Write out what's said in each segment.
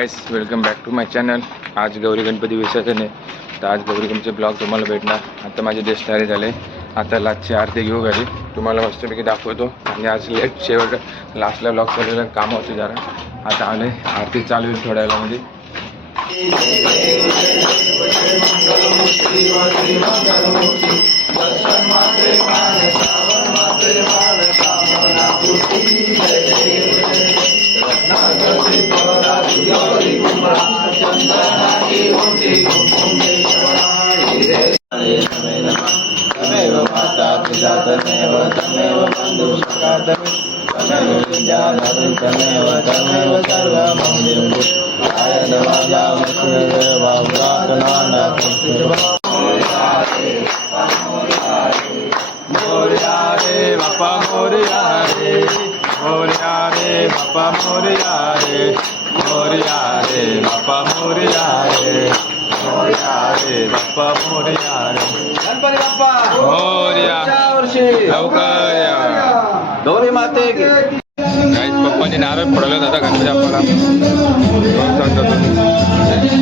Guys welcome back to my channel आज गौरी गणपती विसर्जन आहे. तर आज गौरी गणपतीचे ब्लॉग तुम्हाला भेटणार. आता माझे देश तयारी झाले. आता लास्टची आरती घेऊ घरी. तुम्हाला मस्तपैकी दाखवतो. आणि आज लेट शेवट लास्टला ब्लॉग करायला कामं होते जरा. आता आले आरती चालू होईल थोड्या वेळामध्ये म्हणजे. तमेव माता पिता तमेव तमेव बन्धुसखा तमेव विद्याधरं तमेव तमेव सर्वमङ्गलं आयन मोर्या रे बाप्पा मोर्या रे मोर्या रे बाप्पा मोर्या मोर्या रे मोर्या रे. बाप्पा मोर्या रे. गणपती बाप्पा मोरया. वर्षी लवकर या गौरी माते गाईस पप्पांनी नारळ फोडलं होता गणपती बाप्पाला. दोन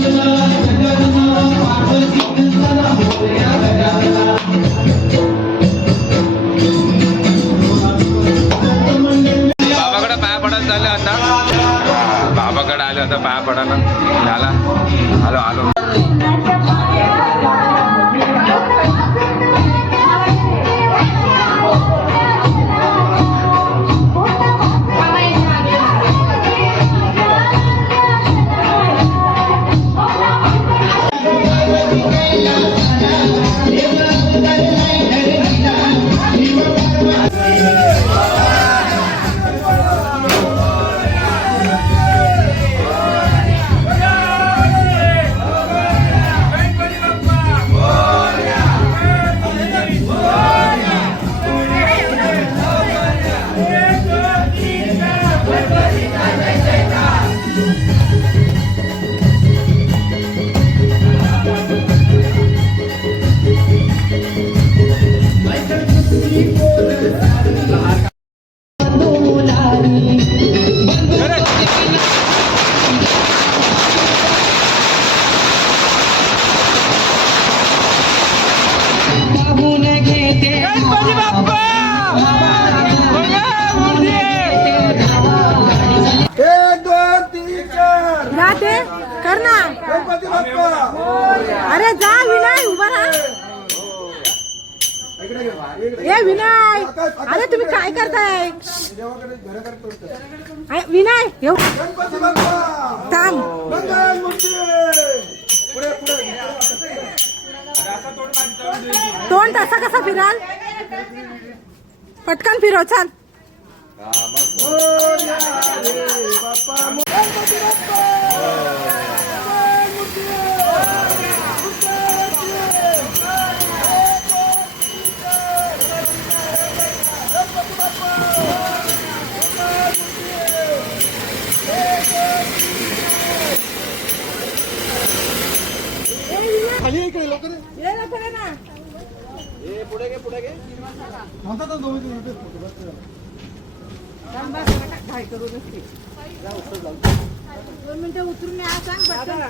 एक दोन तीन चार राहते कर ना गणपती बाप्पा। अरे जा विनय उभा राहा ए विनय! अरे तुम्ही काय करताय. अरे, विनय! येऊ. थांब. तोंड तसा कसा फिराल? पटकन फिरव चाल. बाप्पा. खाली इकडे लवकर ये. ये लवकर ये ना. म्हणतात ना दोघी जण होते फोटो. बस जरा. दोन मिनिटं उतरून या सांग पटकन.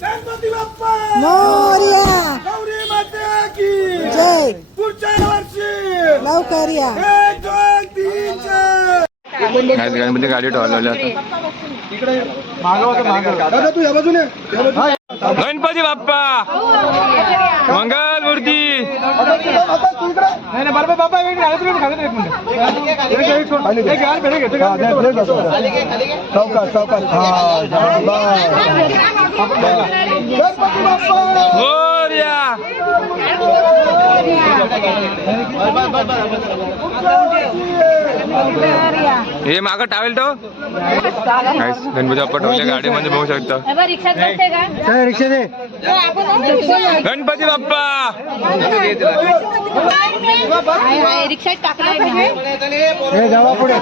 गणपती बाप्पा! मोरया! गौरी माते की! जय! पुढच्या लवकर या गणपती गाडी ठेवलेली आता इकडे मागव दादा तू या बाजूने. या बाजूने. गणपती बाप्पा! मंगल मूर्ती! बाबा हा! मोरया हे मागं टावेल तो? गणपती बाप्पा ठेवल्या गाडीमध्ये बघू शकता. रिक्षा दे गणपती बाप्पा. रिक्षात. हे पुढे.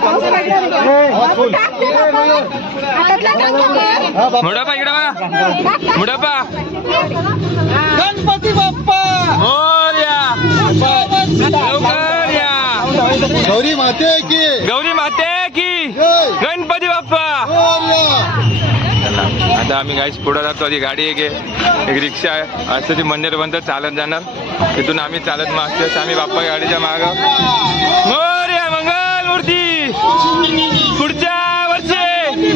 मुडापा इकडे बघा. मुडापा गणपती बाप्पा! गौरी माते की! गौरी माते की! जय. गणपती बाप्पा! मोरया. आता आम्ही गाईच पुढे जातो. आधी गाडी एक आहे. एक रिक्षा आहे. असं ती मंदिरपर्यंत चालत जाणार. तिथून आम्ही चालत मागच्या आम्ही बाप्पा गाडीच्या माग. मोर्या मंगल मूर्ती! पुढच्या वर्षी!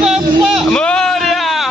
मोर्या!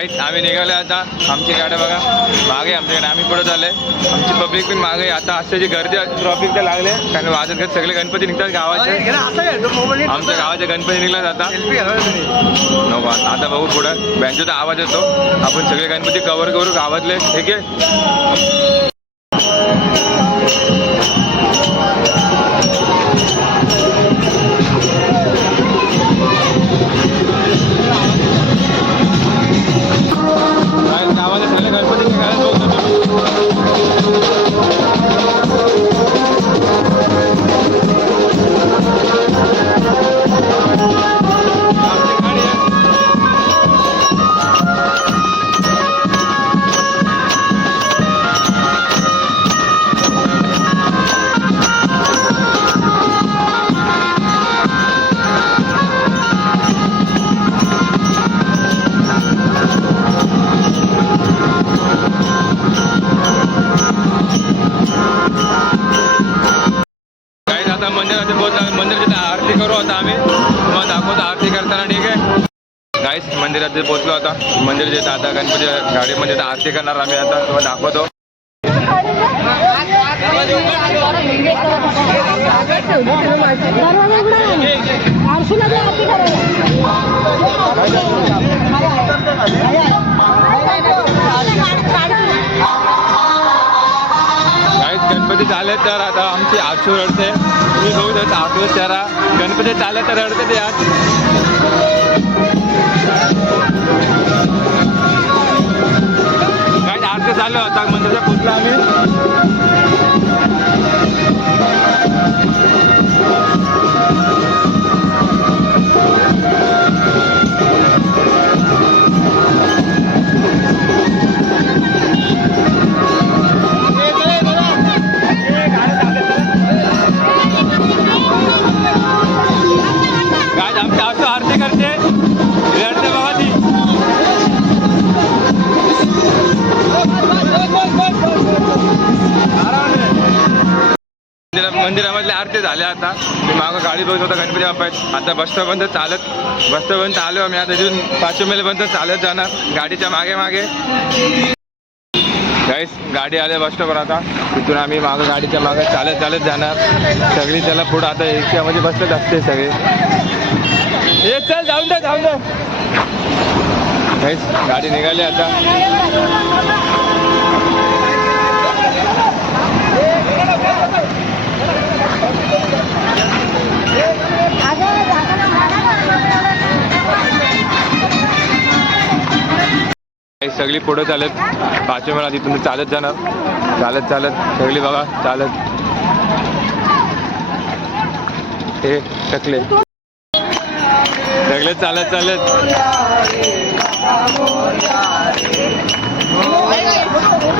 गाईच आम्ही निघाले आता. आमची गाड्या बघा. मागे आमच्याकडे. आम्ही पुढे चालले आमची पब्लिक पण मागे आता अशाची गर्दी ट्रॉफिक तर लागले. कारण वाजत घात सगळे गणपती निघतात गावाचे. आमच्या गावाचे गणपती निघला जाता सेल्फी घ्यायला नको आता बघू पुढं. बँकेचा आवाज येतो. आपण सगळे गणपती कव्हर करू. गावातले. ठीक आहे? मंदिरात पोहोचलो आता. मंदिर जे आता गणपती गाडीमध्ये आरती करणार आम्ही आता. तुम्हाला दाखवतो. गणपती चालले तर आता आमची आठशे रडते. तुम्ही बघू शकता आठशे चेहरा. गणपती चालले तर रडते ते आज. झालं. आता मंदिराच्या पोचला आम्ही आता. मी मागं गाडी बघत होता गणपती बाप्पा आता बस चालत बस स्टॉपपर्यंत आलो आम्ही आता इथून पाचशे मेलपर्यंत चालत जाणार. गाडीच्या मागे मागे. गाईस गाडी आल्या बस स्टॉपवर आता. तिथून आम्ही मागं गाडीच्या मागे चालत चालत जाणार. सगळी त्याला पुढं आता एशियामध्ये बसलेच असते सगळे. हे चल जाऊन दे जाऊन दे. गाईस गाडी निघाली आता. सगळी पुढं चालत. पाचव्या मला तिथून चालत जाणार. चालत चालत. सगळी बघा चालत. हे टकले. सगळे चालत चालत. हो, हो, हो, मोरया रे बाप्पा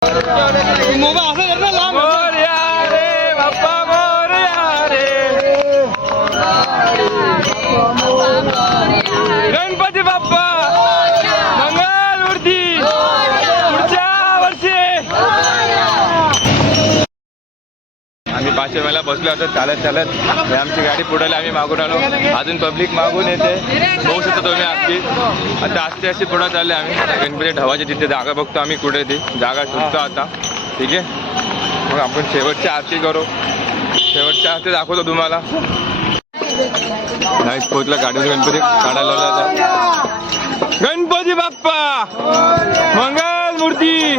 मोरया रे गणपती बाप्पा मंगल मूर्ती पुढच्या वर्षी. आम्ही पाचशे वेळेला बसलो होतो चालत चालत. आमची गाडी पुढे आम्ही मागून आलो. अजून पब्लिक मागून येते. बघू शकतो तुम्ही आमची. आता आस्ते आस्ते पुढे चालले आम्ही. गणपती ढवाची तिथे जागा बघतो आम्ही कुठे ती. जागा शोधतो आता. ठीक आहे? मग आपण शेवटची आरती करू. शेवटची आरती दाखवतो तुम्हाला. नाही पोचला गाडीवर गणपती काढायला लावला. गणपती बाप्पा! मंगल मूर्ती!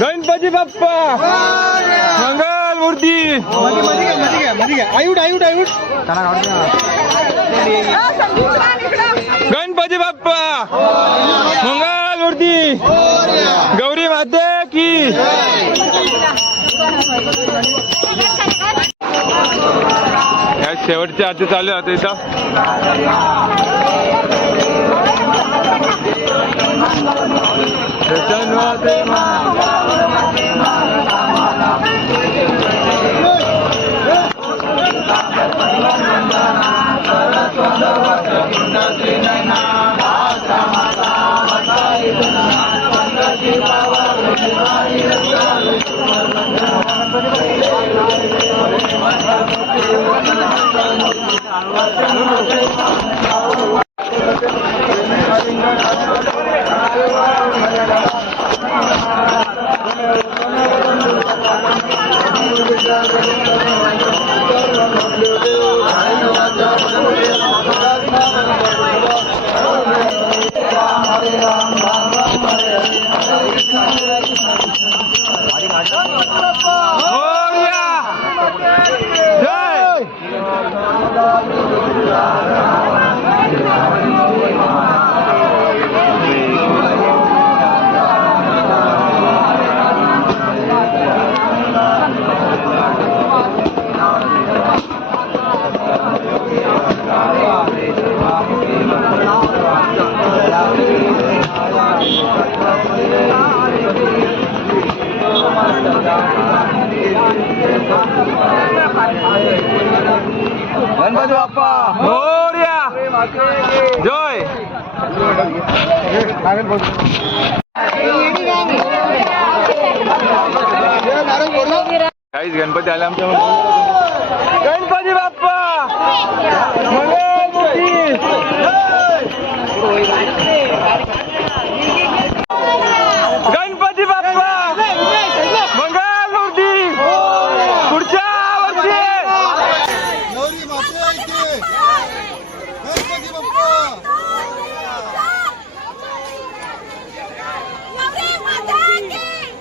गणपती बाप्पा! मंगल मूर्ती! आयुट आयुट आयुट गणपती बाप्पा! मंगल मूर्ती! गौरी माते की! या शेवटची आरती चालू आहे आता इथं. जय गणपती बाप्पा मोरया जय नारळ फोड. ये, नारळ फोडलं? काहीच गणपती आले आमच्या गणपती बाप्पा मंगल मूर्ती गणपती बाप्पा मंगल मूर्ती पुढच्या वर्षी गौरी माते की. गणपती बाप्पा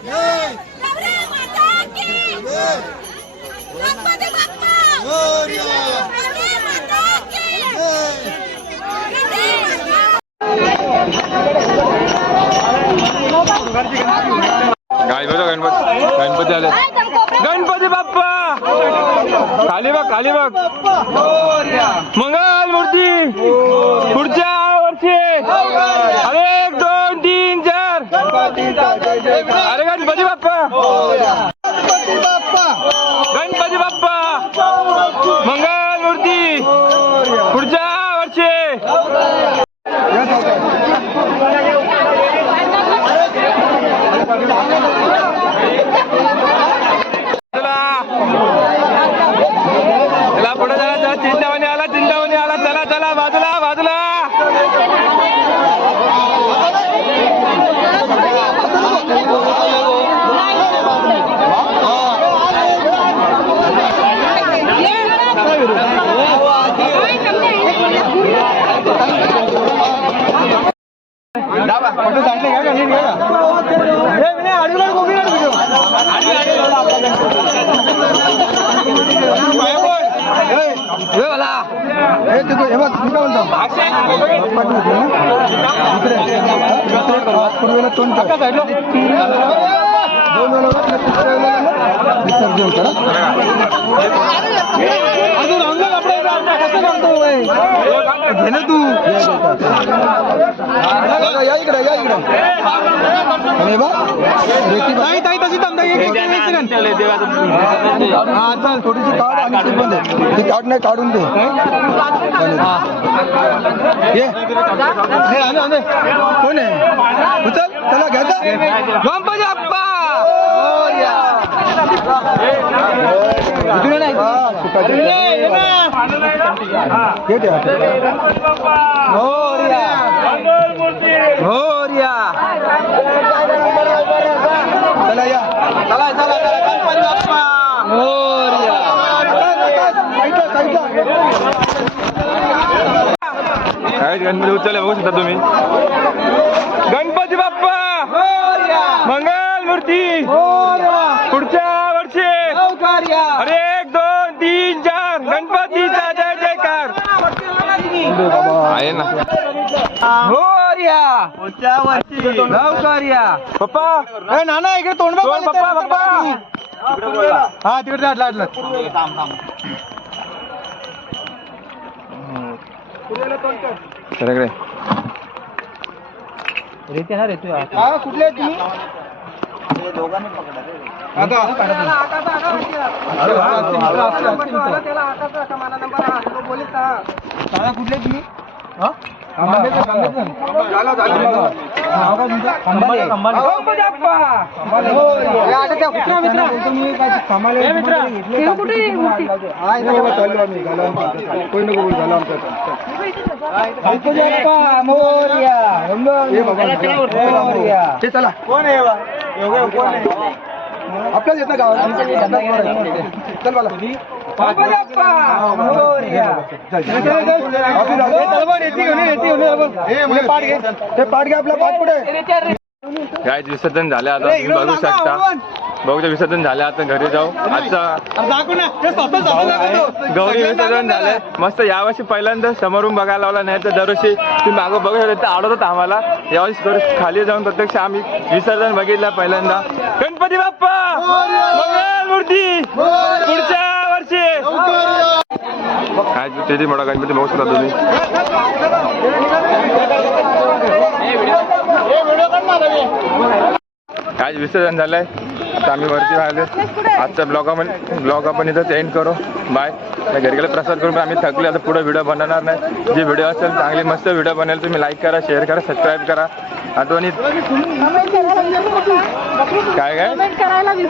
जय. जय. गौरी. जय. काय बघा गणपती आले. गणपती बाप्पा! खाली बघ खाली बघ. मंगल मूर्ती. पुढच्या वर्षी अरे एक दोन तीन चार अरे गणपती बाप्पा गणपती बाप्पा गणपती बाप्पा मंगल मूर्ती पुढच्या वर्षी चला चला पुढे चला चला चिंतामणी आला चिंतामणी आला चला चला बाजूला बाजूला फोटो काढले का नीट घ्या हे विनय आडवीला उभी राहा व्हिडिओ हे तू हे बघ होती ना इकडे पूर्वेला तोंड विसर्जन करा अजून अंग कपडे कसं करतो घे ना तू या इकडे या इकडे अरे बा ताई ताई तशी सेकंद हा चल थोडीशी काढ आणि ती बंद आहे. ती काढ नाही काढून दे. ये कोण आहे उचल चला घ्यायचा गणपती बाप्पा इकडे नाही हा, सुखाचे. हे ठेवा. मोरया. मोरया. चला या चला चला चला गणपती बाप्पा मोरया साईडला साईडला काय गणपती उचलले बघू शकता तुम्ही गणपती बाप्पा मंगल मूर्ती आहे ना. पप्पा. ए, नाना इकडे तोंड बघ तोंड पप्पा, पप्पा. हा तिकडे आटला आटला तर इकडे हा कुठले आहेत तुम्ही? आता. दादा कुठले तुम्ही? ते चला. कोण आहे आपल्याच येतं गावात चल मला काय विसर्जन झालं आता तुम्ही बघू शकता. बघू विसर्जन झालं आता घरी जाऊ. आजचा गौरी विसर्जन झालं मस्त यावर्षी पहिल्यांदा समोरून बघायला लावला नाही तर दरवर्षी तुम्ही मागं बघू शकता ते आवडत आम्हाला. यावर्षी खरंच खाली जाऊन प्रत्यक्ष आम्ही विसर्जन बघितलं पहिल्यांदा. गणपती बाप्पा! मूर्ती! पुढच्या वर्षी काय ते म्हणा गणपती बघू शकता तुम्ही काय विसर्जन झालंय. आता आम्ही वरती राहिलो. आजचा ब्लॉग आपण ब्लॉग आपण इथं एंड करू. बाय तर घरी गेलं प्रसाद करून आम्ही थकले. आता पुढे व्हिडिओ बनवणार नाही. जे व्हिडिओ असेल चांगली मस्त व्हिडिओ बनेल तुम्ही लाईक करा शेअर करा सबस्क्राईब करा. आठवणी काय काय?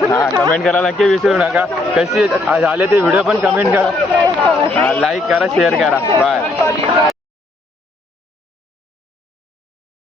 हा कमेंट करायला नक्की विसरू नका. कशी झाले ते व्हिडिओ पण कमेंट करा. लाईक करा शेअर करा. बाय